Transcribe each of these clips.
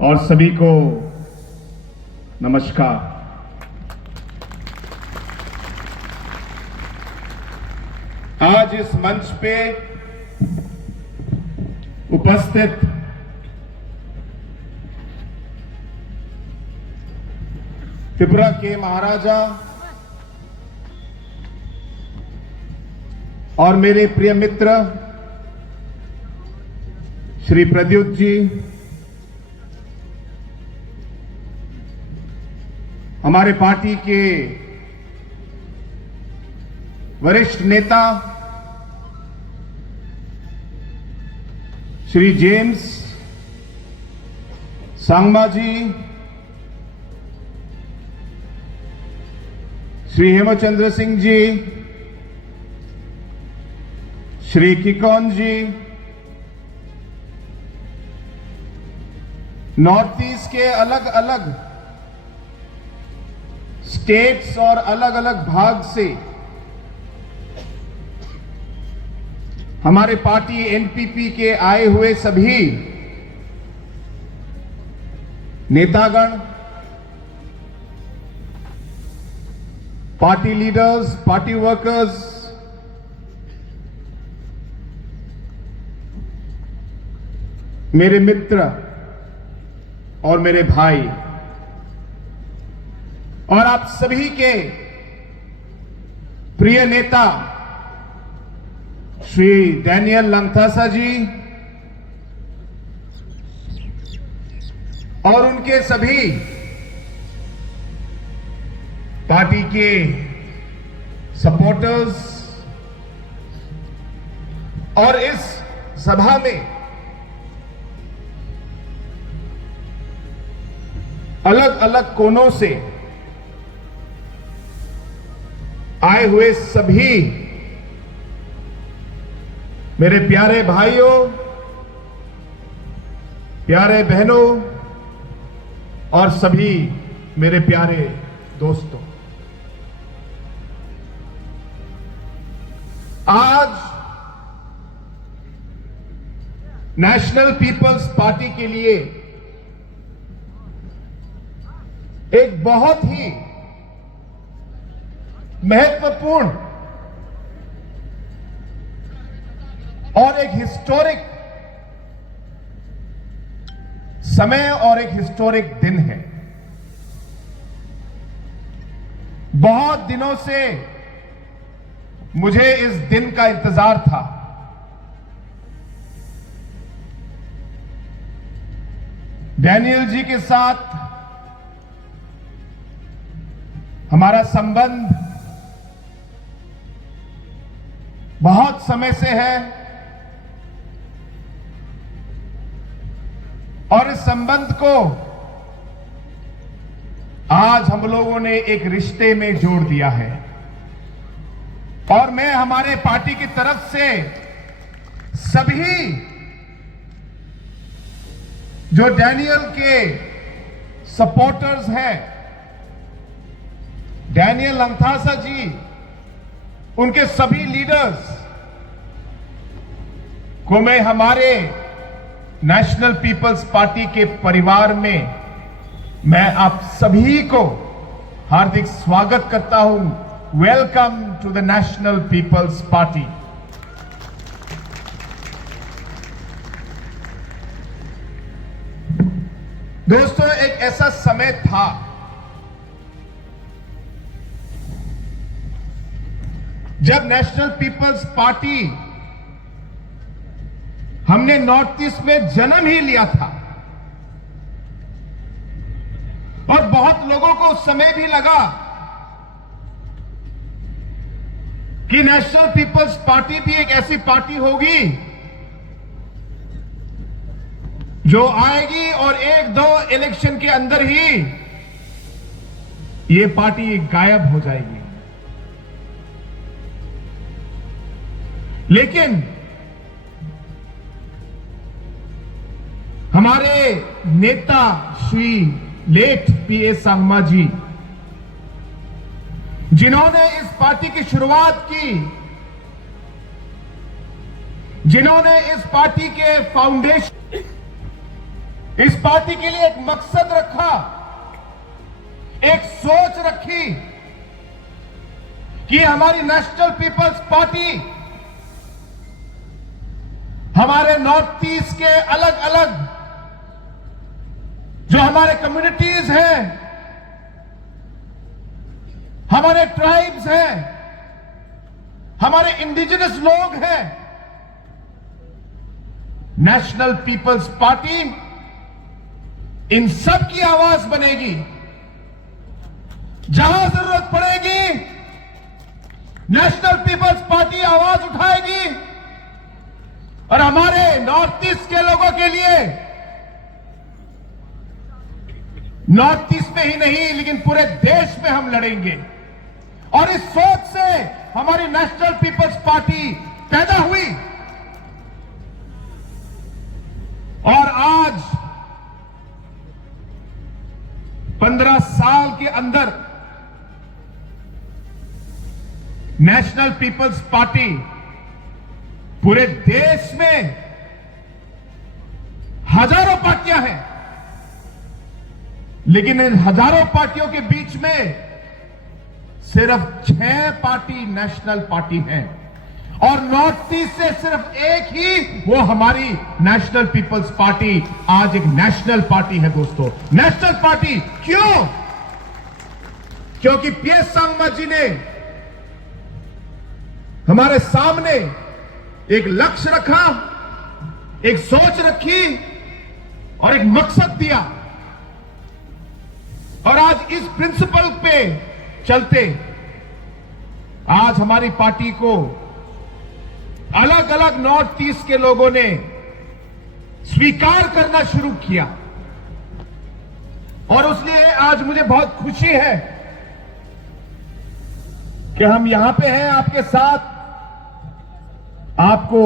और सभी को नमस्कार। आज इस मंच पे उपस्थित त्रिपुरा के महाराजा और मेरे प्रिय मित्र श्री प्रद्युत जी, हमारे पार्टी के वरिष्ठ नेता श्री जेम्स सांगमा जी, श्री हेमचंद्र सिंह जी, श्री किकोन जी, नॉर्थ ईस्ट के अलग अलग स्टेट्स और अलग अलग भाग से हमारे पार्टी एनपीपी के आए हुए सभी नेतागण, पार्टी लीडर्स, पार्टी वर्कर्स, मेरे मित्र और मेरे भाई और आप सभी के प्रिय नेता श्री डैनियल लंगथासा जी और उनके सभी पार्टी के सपोर्टर्स और इस सभा में अलग अलग कोनों से आए हुए सभी मेरे प्यारे भाइयों, प्यारे बहनों और सभी मेरे प्यारे दोस्तों, आज नेशनल पीपल्स पार्टी के लिए एक बहुत ही महत्वपूर्ण और एक हिस्टोरिक समय और एक हिस्टोरिक दिन है। बहुत दिनों से मुझे इस दिन का इंतजार था। डैनियल जी के साथ हमारा संबंध बहुत समय से है और इस संबंध को आज हम लोगों ने एक रिश्ते में जोड़ दिया है और मैं हमारे पार्टी की तरफ से सभी जो डैनियल के सपोर्टर्स हैं, डैनियल लंगथासा जी, उनके सभी लीडर्स को मैं हमारे नेशनल पीपल्स पार्टी के परिवार में मैं आप सभी को हार्दिक स्वागत करता हूं। Welcome to the National People's Party. दोस्तों, एक ऐसा समय था जब नेशनल पीपल्स पार्टी हमने नॉर्थ ईस्ट में जन्म ही लिया था और बहुत लोगों को उस समय भी लगा कि नेशनल पीपल्स पार्टी भी एक ऐसी पार्टी होगी जो आएगी और एक दो इलेक्शन के अंदर ही ये पार्टी गायब हो जाएगी। लेकिन हमारे नेता श्री लेट पीए सांगमा जी, जिन्होंने इस पार्टी की शुरुआत की, जिन्होंने इस पार्टी के फाउंडेशन इस पार्टी के लिए एक मकसद रखा, एक सोच रखी कि हमारी नेशनल पीपल्स पार्टी हमारे नॉर्थ ईस्ट के अलग अलग जो हमारे कम्युनिटीज हैं, हमारे ट्राइब्स हैं, हमारे इंडिजिनस लोग हैं, नेशनल पीपल्स पार्टी इन सब की आवाज बनेगी। जहां जरूरत पड़ेगी नेशनल पीपल्स पार्टी आवाज उठाएगी और हमारे नॉर्थ ईस्ट के लोगों के लिए, नॉर्थ ईस्ट में ही नहीं लेकिन पूरे देश में हम लड़ेंगे। और इस सोच से हमारी नेशनल पीपल्स पार्टी पैदा हुई और आज 15 साल के अंदर नेशनल पीपल्स पार्टी पूरे देश में हजारों पार्टियां हैं, लेकिन इन हजारों पार्टियों के बीच में सिर्फ 6 पार्टी नेशनल पार्टी हैं और नॉर्थ ईस्ट से सिर्फ एक ही, वो हमारी नेशनल पीपल्स पार्टी आज एक नेशनल पार्टी है। दोस्तों, नेशनल पार्टी क्यों? क्योंकि पीएस सांगमा जी ने हमारे सामने एक लक्ष्य रखा, एक सोच रखी और एक मकसद दिया और आज इस प्रिंसिपल पे चलते आज हमारी पार्टी को अलग अलग नॉर्थ ईस्ट के लोगों ने स्वीकार करना शुरू किया और इसलिए आज मुझे बहुत खुशी है कि हम यहां पे हैं आपके साथ, आपको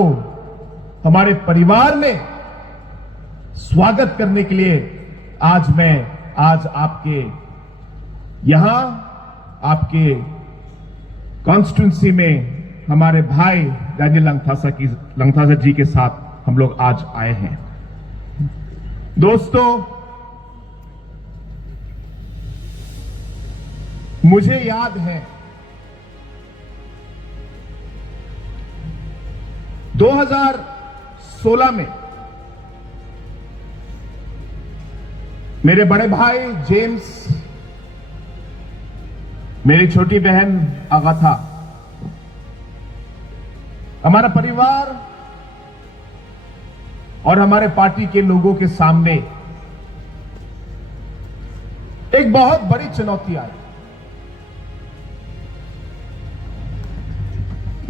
हमारे परिवार में स्वागत करने के लिए आज आपके यहां आपके कॉन्स्टिट्यूंसी में हमारे भाई डैनियल लंगथासा जी के साथ हम लोग आज आए हैं। दोस्तों, मुझे याद है 2016 में मेरे बड़े भाई जेम्स, मेरी छोटी बहन आगाथा, हमारा परिवार और हमारे पार्टी के लोगों के सामने एक बहुत बड़ी चुनौती आई।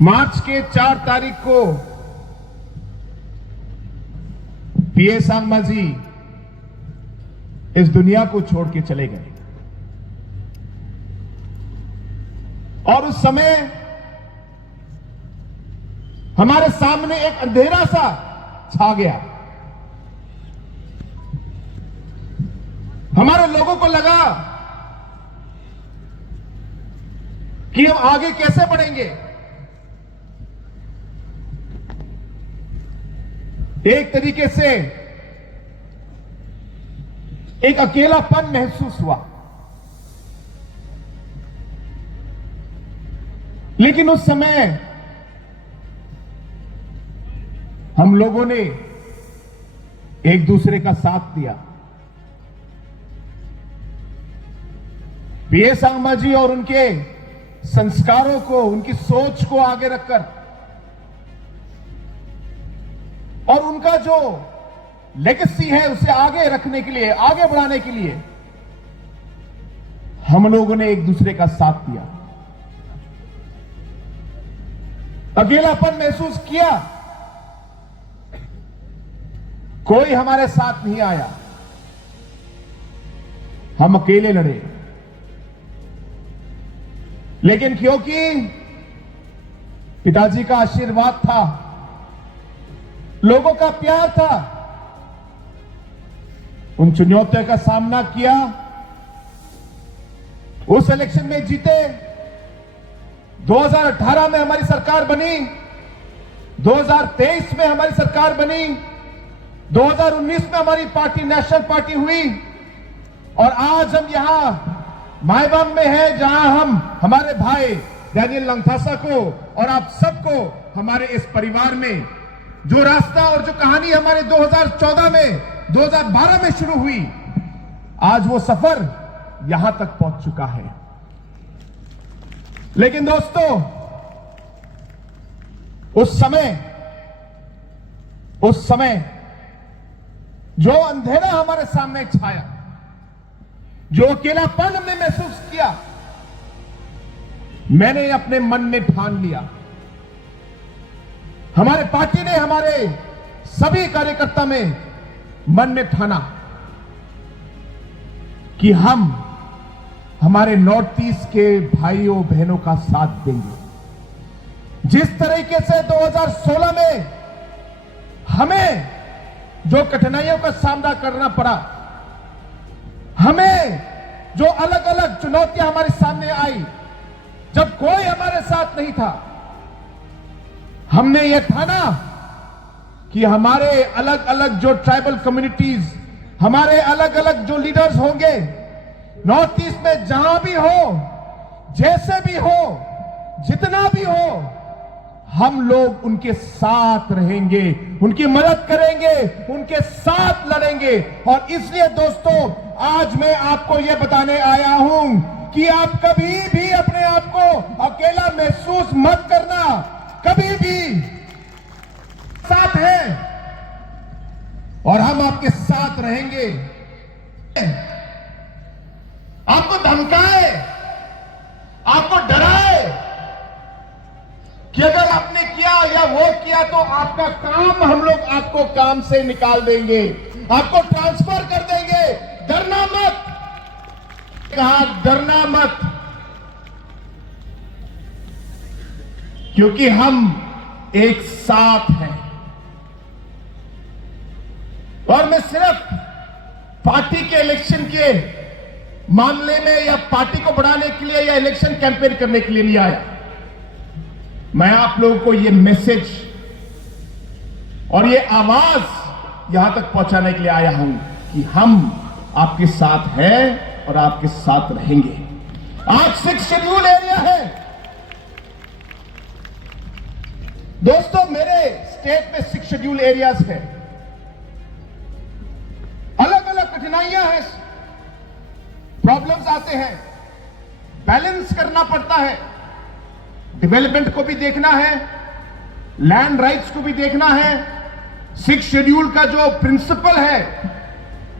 मार्च के 4 तारीख को पीएस सांगमा जी इस दुनिया को छोड़ के चले गए और उस समय हमारे सामने एक अंधेरा सा छा गया। हमारे लोगों को लगा कि हम आगे कैसे बढ़ेंगे। एक तरीके से एक अकेलापन महसूस हुआ, लेकिन उस समय हम लोगों ने एक दूसरे का साथ दिया। पीएस सांगमा जी और उनके संस्कारों को, उनकी सोच को आगे रखकर और उनका जो लेगेसी है उसे आगे रखने के लिए, आगे बढ़ाने के लिए हम लोगों ने एक दूसरे का साथ दिया। अकेलापन महसूस किया, कोई हमारे साथ नहीं आया, हम अकेले लड़े। लेकिन क्योंकि पिताजी का आशीर्वाद था, लोगों का प्यार था, उन चुनौतियों का सामना किया, उस इलेक्शन में जीते। 2018 में हमारी सरकार बनी, 2023 में हमारी सरकार बनी 2019 में हमारी पार्टी नेशनल पार्टी हुई और आज हम यहां मायबांग में हैं, जहां हम हमारे भाई डैनियल लंगथासा को और आप सबको हमारे इस परिवार में जो रास्ता और जो कहानी हमारे 2014 में 2012 में शुरू हुई, आज वो सफर यहां तक पहुंच चुका है। लेकिन दोस्तों, उस समय जो अंधेरा हमारे सामने छाया, जो अकेलापन हमने महसूस किया, मैंने अपने मन में ठान लिया, हमारे पार्टी ने हमारे सभी कार्यकर्ता में मन में ठाना कि हम हमारे नॉर्थ ईस्ट के भाइयों बहनों का साथ देंगे। जिस तरीके से 2016 में हमें जो कठिनाइयों का सामना करना पड़ा, हमें जो अलग अलग चुनौतियां हमारे सामने आई, जब कोई हमारे साथ नहीं था, हमने यह ठाना कि हमारे अलग अलग जो ट्राइबल कम्युनिटीज, हमारे अलग अलग जो लीडर्स होंगे, नॉर्थ ईस्ट में जहां भी हो, जैसे भी हो, जितना भी हो, हम लोग उनके साथ रहेंगे, उनकी मदद करेंगे, उनके साथ लड़ेंगे। और इसलिए दोस्तों, आज मैं आपको यह बताने आया हूं कि आप कभी भी अपने आप को अकेला महसूस मत करना, कभी भी साथ हैं और हम आपके साथ रहेंगे। आपको धमकाए, आपको डराए कि अगर आपने किया या वो किया तो आपका काम, हम लोग आपको काम से निकाल देंगे, आपको ट्रांसफर कर देंगे, डरना मत। कहा डरना मत, क्योंकि हम एक साथ हैं। और मैं सिर्फ पार्टी के इलेक्शन के मामले में या पार्टी को बढ़ाने के लिए या इलेक्शन कैंपेन करने के लिए नहीं आया। मैं आप लोगों को ये मैसेज और ये आवाज यहां तक पहुंचाने के लिए आया हूं कि हम आपके साथ हैं और आपके साथ रहेंगे। आज 6 शेड्यूल एरिया है दोस्तों, मेरे स्टेट में 6 शेड्यूल एरियाज है, अलग अलग कठिनाइयां हैं, प्रॉब्लम्स आते हैं, बैलेंस करना पड़ता है, डेवलपमेंट को भी देखना है, लैंड राइट्स को भी देखना है, 6 शेड्यूल का जो प्रिंसिपल है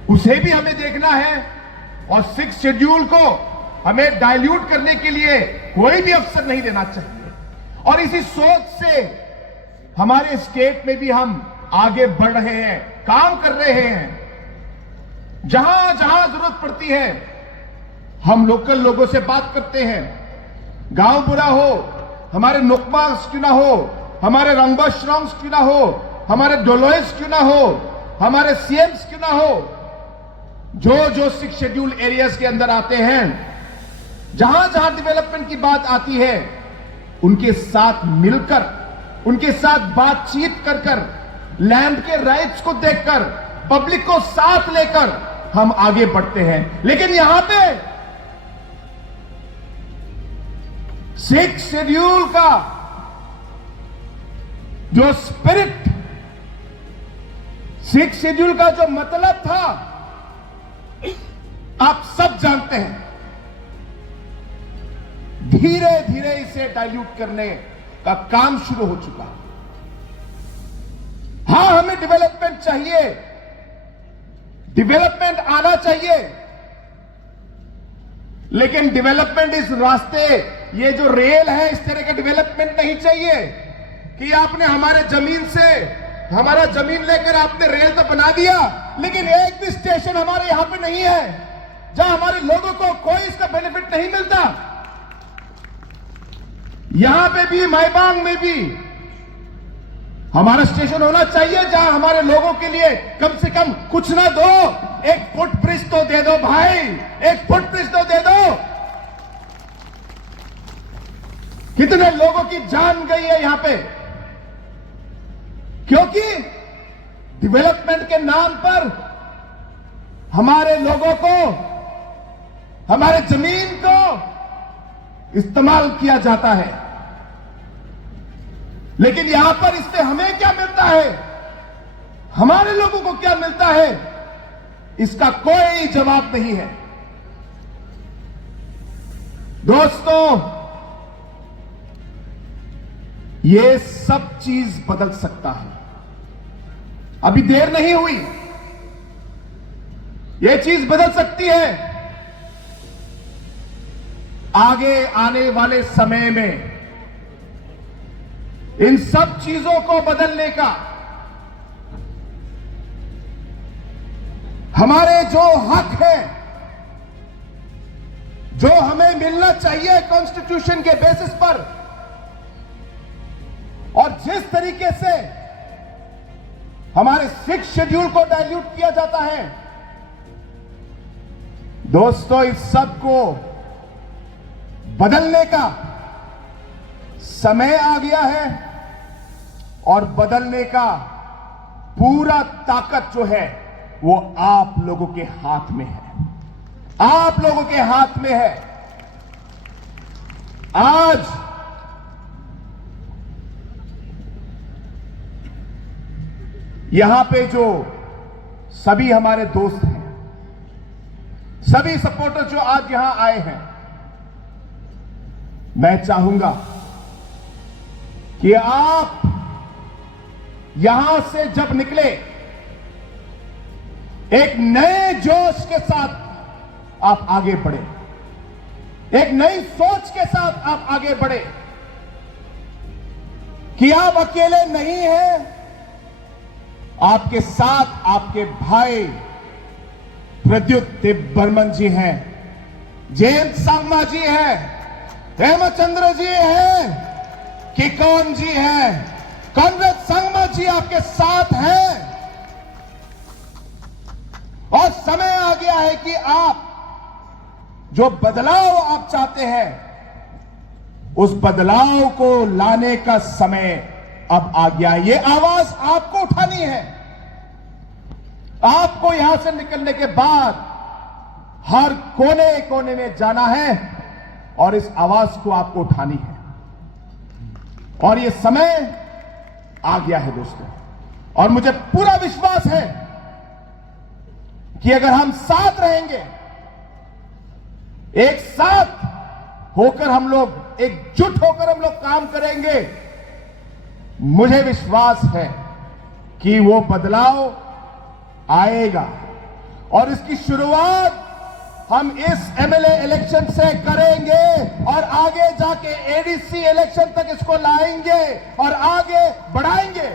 उसे भी हमें देखना है, और 6 शेड्यूल को हमें डाइल्यूट करने के लिए कोई भी अवसर नहीं देना चाहिए। और इसी सोच से हमारे स्टेट में भी हम आगे बढ़ रहे हैं, काम कर रहे हैं। जहां जहां जरूरत पड़ती है हम लोकल लोगों से बात करते हैं, गांव बुरा हो, हमारे नोकमास क्यों ना हो, हमारे रंगबश्रॉन्ग्स क्यों ना हो, हमारे डोलोइस क्यों ना हो, हमारे सीएम्स क्यों ना हो, जो 6 शेड्यूल एरियाज के अंदर आते हैं, जहां जहां डेवलपमेंट की बात आती है, उनके साथ मिलकर, उनके साथ बातचीत कर कर, लैंड के राइट्स को देखकर, पब्लिक को साथ लेकर हम आगे बढ़ते हैं। लेकिन यहां पे 6 शेड्यूल का जो स्पिरिट, 6 शेड्यूल का जो मतलब था, आप सब जानते हैं। धीरे धीरे इसे डाइल्यूट करने का काम शुरू हो चुका। हां, हमें डेवलपमेंट चाहिए, डेवलपमेंट आना चाहिए, लेकिन डेवलपमेंट इस रास्ते, ये जो रेल है, इस तरह का डेवलपमेंट नहीं चाहिए कि आपने हमारे जमीन से, हमारा जमीन लेकर आपने रेल तो बना दिया, लेकिन एक भी स्टेशन हमारे यहां पे नहीं है जहां हमारे लोगों को कोई इसका बेनिफिट नहीं मिलता। यहां पे भी, मायबांग में भी हमारा स्टेशन होना चाहिए जहां हमारे लोगों के लिए कम से कम कुछ ना दो, एक फुटब्रिज तो दे दो भाई, एक फुटब्रिज तो दे दो। कितने लोगों की जान गई है यहां पे, क्योंकि डेवलपमेंट के नाम पर हमारे लोगों को, हमारे जमीन को इस्तेमाल किया जाता है। लेकिन यहां पर इससे हमें क्या मिलता है, हमारे लोगों को क्या मिलता है, इसका कोई जवाब नहीं है। दोस्तों, ये सब चीज बदल सकता है। अभी देर नहीं हुई, ये चीज बदल सकती है। आगे आने वाले समय में इन सब चीजों को बदलने का हमारे जो हक है, जो हमें मिलना चाहिए कॉन्स्टिट्यूशन के बेसिस पर, और जिस तरीके से हमारे 6 शेड्यूल को डाइल्यूट किया जाता है, दोस्तों इस सब को बदलने का समय आ गया है। और बदलने का पूरा ताकत जो है वो आप लोगों के हाथ में है, आप लोगों के हाथ में है। आज यहां पे जो सभी हमारे दोस्त हैं, सभी सपोर्टर जो आज यहां आए हैं, मैं चाहूंगा कि आप यहां से जब निकले, एक नए जोश के साथ आप आगे बढ़े, एक नई सोच के साथ आप आगे बढ़े कि आप अकेले नहीं हैं, आपके साथ आपके भाई प्रद्युत देवबर्मन जी हैं, जेम्स सांगमा जी हैं, हेमचंद्र जी हैं, किकोन जी हैं, कॉनरेड संगमा जी आपके साथ हैं। और समय आ गया है कि आप जो बदलाव आप चाहते हैं, उस बदलाव को लाने का समय अब आ गया। ये आवाज आपको उठानी है। आपको यहां से निकलने के बाद हर कोने कोने में जाना है और इस आवाज को आपको उठानी है। और ये समय आ गया है दोस्तों, और मुझे पूरा विश्वास है कि अगर हम साथ रहेंगे, एक साथ होकर हम लोग, एकजुट होकर हम लोग काम करेंगे, मुझे विश्वास है कि वो बदलाव आएगा। और इसकी शुरुआत हम इस एमएलए इलेक्शन से करेंगे और आगे जाके एडीसी इलेक्शन तक इसको लाएंगे और आगे बढ़ाएंगे।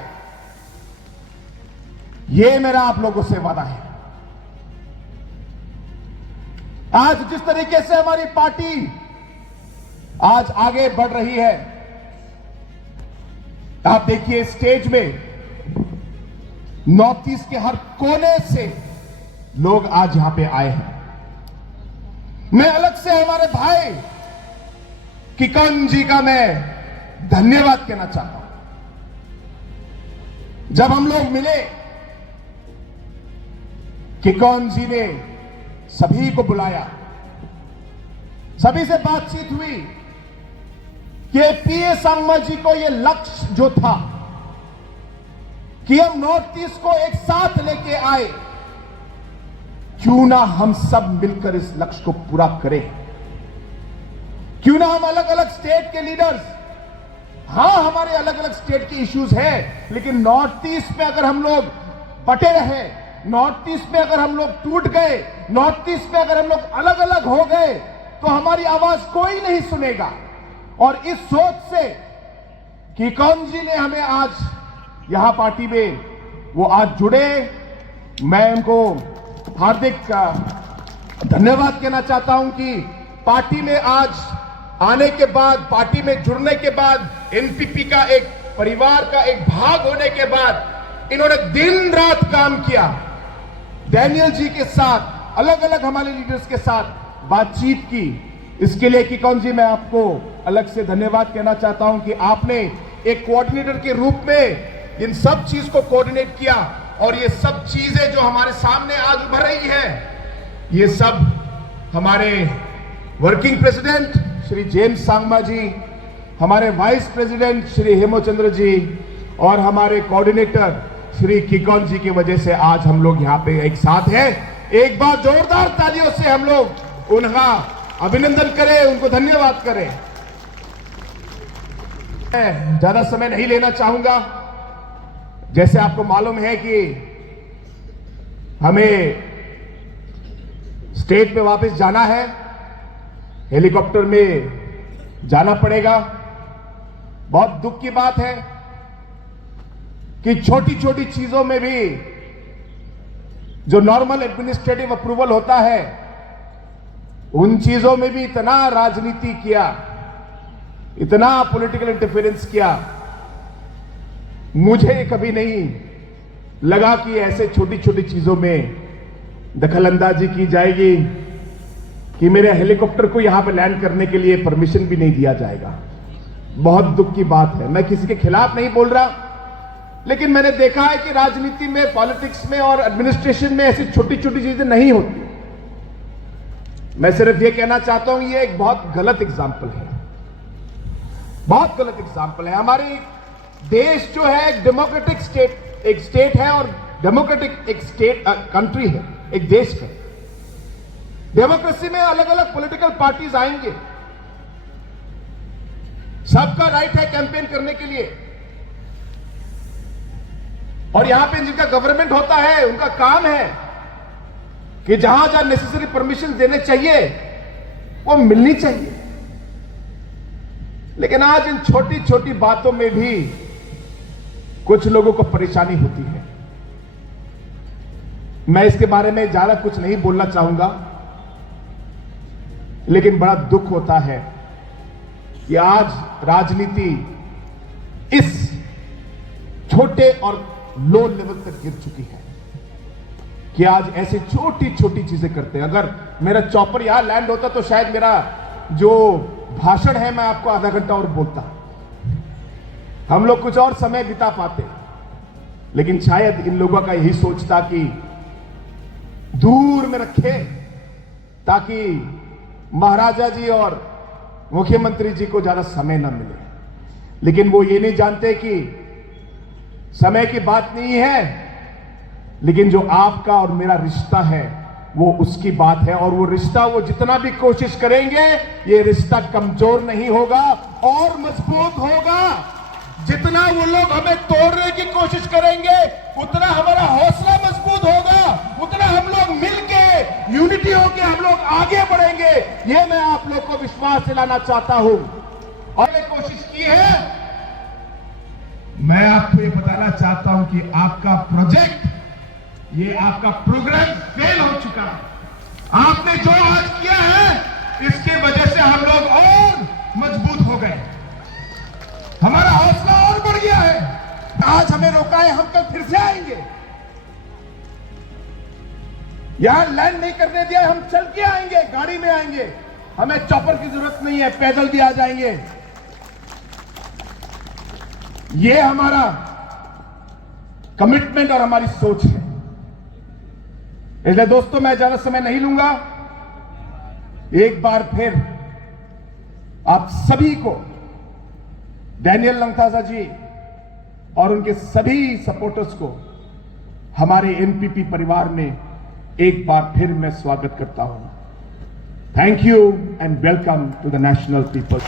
ये मेरा आप लोगों से वादा है। आज जिस तरीके से हमारी पार्टी आज आगे बढ़ रही है, आप देखिए स्टेज में नॉर्थ ईस्ट के हर कोने से लोग आज यहां पे आए हैं। मैं अलग से हमारे भाई किकोन जी का मैं धन्यवाद कहना चाहता हूं। जब हम लोग मिले, किकोन जी ने सभी को बुलाया, सभी से बातचीत हुई कि पीए सांगमा जी को यह लक्ष्य जो था कि हम नॉर्थ ईस्ट को एक साथ लेके आए, क्यों ना हम सब मिलकर इस लक्ष्य को पूरा करें। क्यों ना हम अलग अलग स्टेट के लीडर्स, हां हमारे अलग अलग स्टेट के इश्यूज हैं, लेकिन नॉर्थ ईस्ट में अगर हम लोग बटे रहे, नॉर्थ ईस्ट में अगर हम लोग टूट गए, नॉर्थ ईस्ट में अगर हम लोग अलग अलग हो गए, तो हमारी आवाज कोई नहीं सुनेगा। और इस सोच से किकोन जी ने हमें आज यहां पार्टी में वो आज जुड़े, मैं उनको हार्दिक धन्यवाद कहना चाहता हूं कि पार्टी में आज आने के बाद, पार्टी में जुड़ने के बाद, एनपीपी का एक परिवार का एक भाग होने के बाद इन्होंने दिन रात काम किया। डैनियल जी के साथ, अलग अलग हमारे लीडर्स के साथ बातचीत की। इसके लिए किकोन जी मैं आपको अलग से धन्यवाद कहना चाहता हूं कि आपने एक कोऑर्डिनेटर के रूप में इन सब चीज को कोऑर्डिनेट किया और ये सब चीजें जो हमारे सामने आज उभर रही है, ये सब हमारे working president Shri James Sangma ji, हमारे वाइस प्रेसिडेंट श्री हेमचंद्र जी और हमारे कोऑर्डिनेटर श्री किकॉन जी की वजह से आज हम लोग यहाँ पे एक साथ हैं। एक बार जोरदार तालियों से हम लोग उनका अभिनंदन करें, उनको धन्यवाद करें। मैं ज्यादा समय नहीं लेना चाहूंगा। जैसे आपको मालूम है कि हमें स्टेट पे वापस जाना है, हेलीकॉप्टर में जाना पड़ेगा। बहुत दुख की बात है कि छोटी छोटी चीजों में भी जो नॉर्मल एडमिनिस्ट्रेटिव अप्रूवल होता है, उन चीजों में भी इतना राजनीति किया, इतना पॉलिटिकल इंटरफेरेंस किया। मुझे कभी नहीं लगा कि ऐसे छोटी छोटी चीजों में दखलंदाजी की जाएगी कि मेरे हेलीकॉप्टर को यहां पर लैंड करने के लिए परमिशन भी नहीं दिया जाएगा। बहुत दुख की बात है। मैं किसी के खिलाफ नहीं बोल रहा, लेकिन मैंने देखा है कि राजनीति में, पॉलिटिक्स में और एडमिनिस्ट्रेशन में ऐसी छोटी छोटी चीजें नहीं होती। मैं सिर्फ यह कहना चाहता हूं, यह एक बहुत गलत एग्जाम्पल है, बहुत गलत एग्जाम्पल है। हमारी देश जो है एक डेमोक्रेटिक स्टेट है और डेमोक्रेटिक एक स्टेट कंट्री है, एक देश है। डेमोक्रेसी में अलग अलग पॉलिटिकल पार्टीज आएंगे, सबका राइट है कैंपेन करने के लिए, और यहां पे जिनका गवर्नमेंट होता है उनका काम है कि जहां जहां नेसेसरी परमिशन देने चाहिए वो मिलनी चाहिए। लेकिन आज इन छोटी छोटी बातों में भी कुछ लोगों को परेशानी होती है। मैं इसके बारे में ज्यादा कुछ नहीं बोलना चाहूंगा, लेकिन बड़ा दुख होता है कि आज राजनीति इस छोटे और लो लेवल तक गिर चुकी है कि आज ऐसे छोटी छोटी चीजें करते हैं। अगर मेरा चॉपर यहां लैंड होता तो शायद मेरा जो भाषण है मैं आपको आधा घंटा और बोलता, हम लोग कुछ और समय बिता पाते, लेकिन शायद इन लोगों का यही सोच था कि दूर में रखे ताकि महाराजा जी और मुख्यमंत्री जी को ज्यादा समय न मिले। लेकिन वो ये नहीं जानते कि समय की बात नहीं है, लेकिन जो आपका और मेरा रिश्ता है वो उसकी बात है। और वो रिश्ता, वो जितना भी कोशिश करेंगे, ये रिश्ता कमजोर नहीं होगा और मजबूत होगा। जितना वो लोग हमें तोड़ने की कोशिश करेंगे, उतना हमारा हौसला मजबूत होगा, उतना हम लोग मिलके, यूनिटी होके हम लोग आगे बढ़ेंगे। ये मैं आप लोग को विश्वास दिलाना चाहता हूं। और मैं कोशिश की है, मैं आपको ये बताना चाहता हूं कि आपका प्रोजेक्ट, ये आपका प्रोग्राम फेल हो चुका है। आपने जो आज किया है, इसके वजह से हम लोग और मजबूत हो गए, हमारा हौसला और बढ़ गया है। आज हमें रोका है, हम कल फिर से आएंगे। यहां लैंड नहीं करने दिया, हम चल के आएंगे, गाड़ी में आएंगे, हमें चॉपर की जरूरत नहीं है, पैदल भी आ जाएंगे। ये हमारा कमिटमेंट और हमारी सोच है। इसलिए दोस्तों, मैं ज्यादा समय नहीं लूंगा। एक बार फिर आप सभी को, डैनियल लंगथासा जी और उनके सभी सपोर्टर्स को हमारे एनपीपी परिवार में एक बार फिर मैं स्वागत करता हूं। Thank you and welcome to the National people.